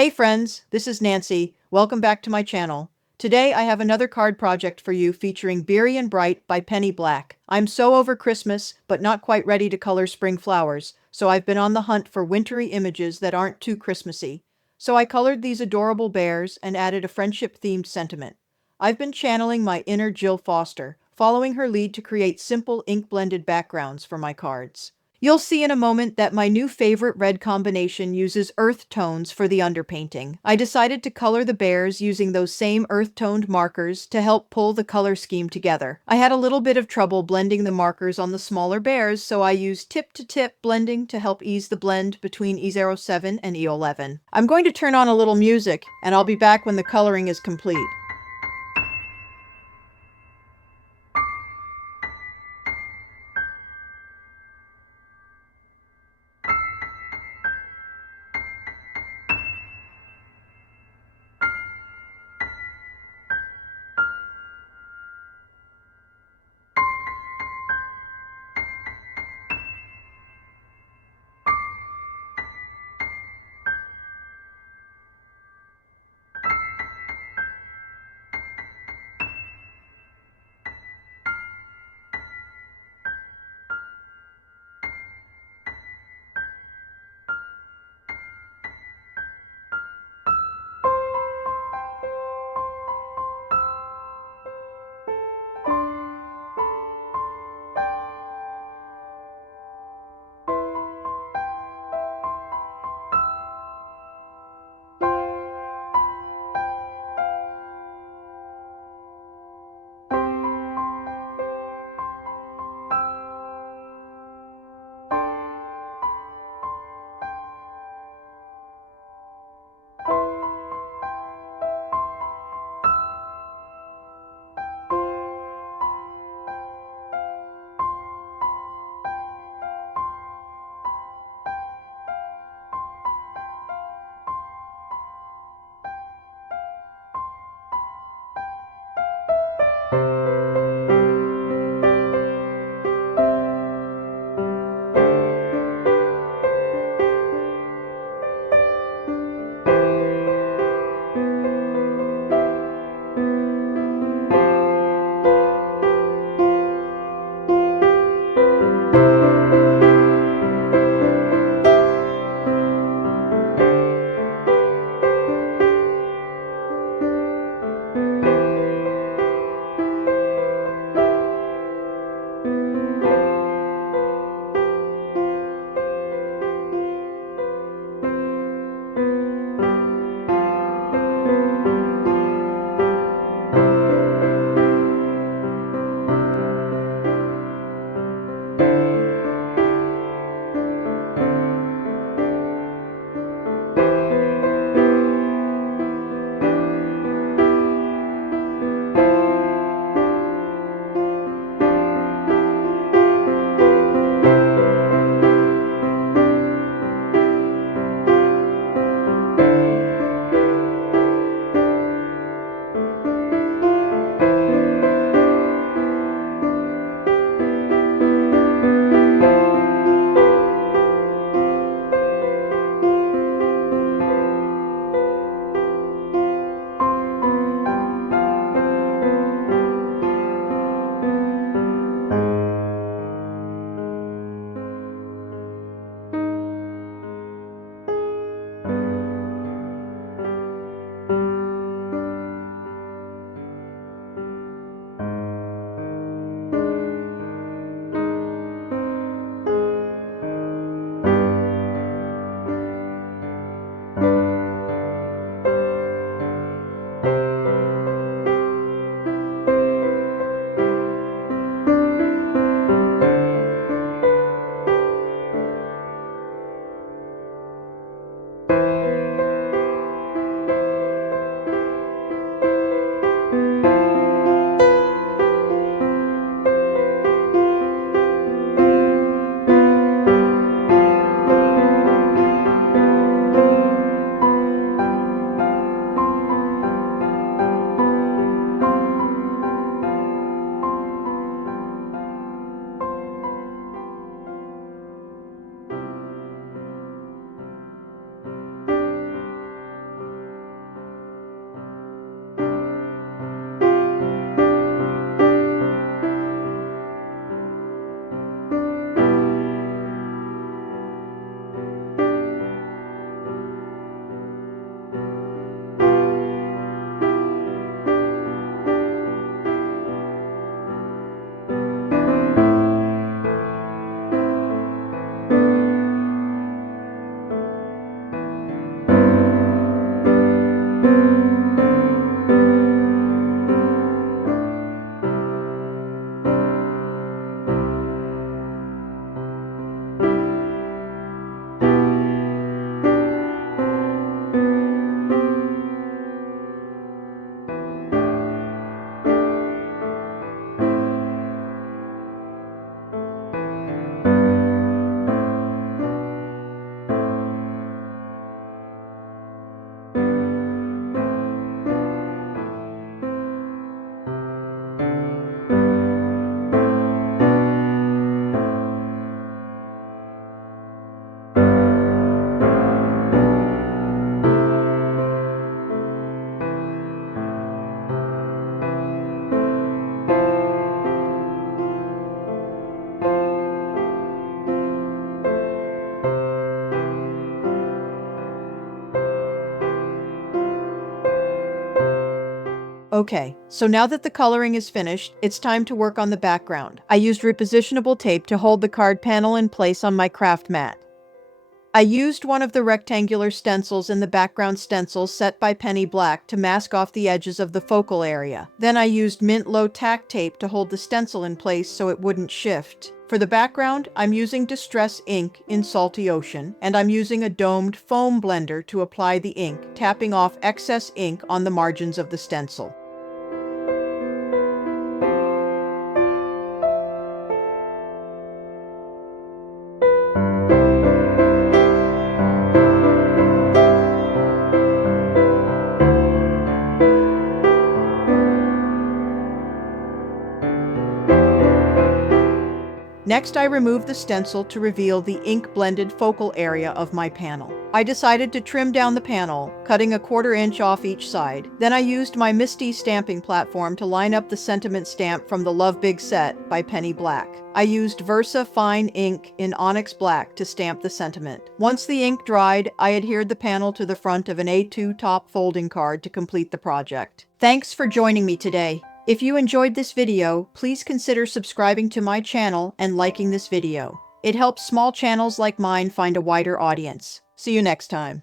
Hey friends, this is Nancy. Welcome back to my channel. Today I have another card project for you featuring Beary and Bright by Penny Black. I'm so over Christmas, but not quite ready to color spring flowers, so I've been on the hunt for wintry images that aren't too Christmassy. So I colored these adorable bears and added a friendship-themed sentiment. I've been channeling my inner Jill Foster, following her lead to create simple ink-blended backgrounds for my cards. You'll see in a moment that my new favorite red combination uses earth tones for the underpainting. I decided to color the bears using those same earth-toned markers to help pull the color scheme together. I had a little bit of trouble blending the markers on the smaller bears, so I used tip-to-tip blending to help ease the blend between E07 and E11. I'm going to turn on a little music, and I'll be back when the coloring is complete. Okay, so now that the coloring is finished, it's time to work on the background. I used repositionable tape to hold the card panel in place on my craft mat. I used one of the rectangular stencils in the background stencil set by Penny Black to mask off the edges of the focal area. Then I used mint low tack tape to hold the stencil in place so it wouldn't shift. For the background, I'm using Distress ink in Salty Ocean, and I'm using a domed foam blender to apply the ink, tapping off excess ink on the margins of the stencil. Next, I removed the stencil to reveal the ink-blended focal area of my panel. I decided to trim down the panel, cutting a 1/4 inch off each side. Then I used my Misti stamping platform to line up the sentiment stamp from the Love Big set by Penny Black. I used Versafine ink in Onyx Black to stamp the sentiment. Once the ink dried, I adhered the panel to the front of an A2 top folding card to complete the project. Thanks for joining me today. If you enjoyed this video, please consider subscribing to my channel and liking this video. It helps small channels like mine find a wider audience. See you next time.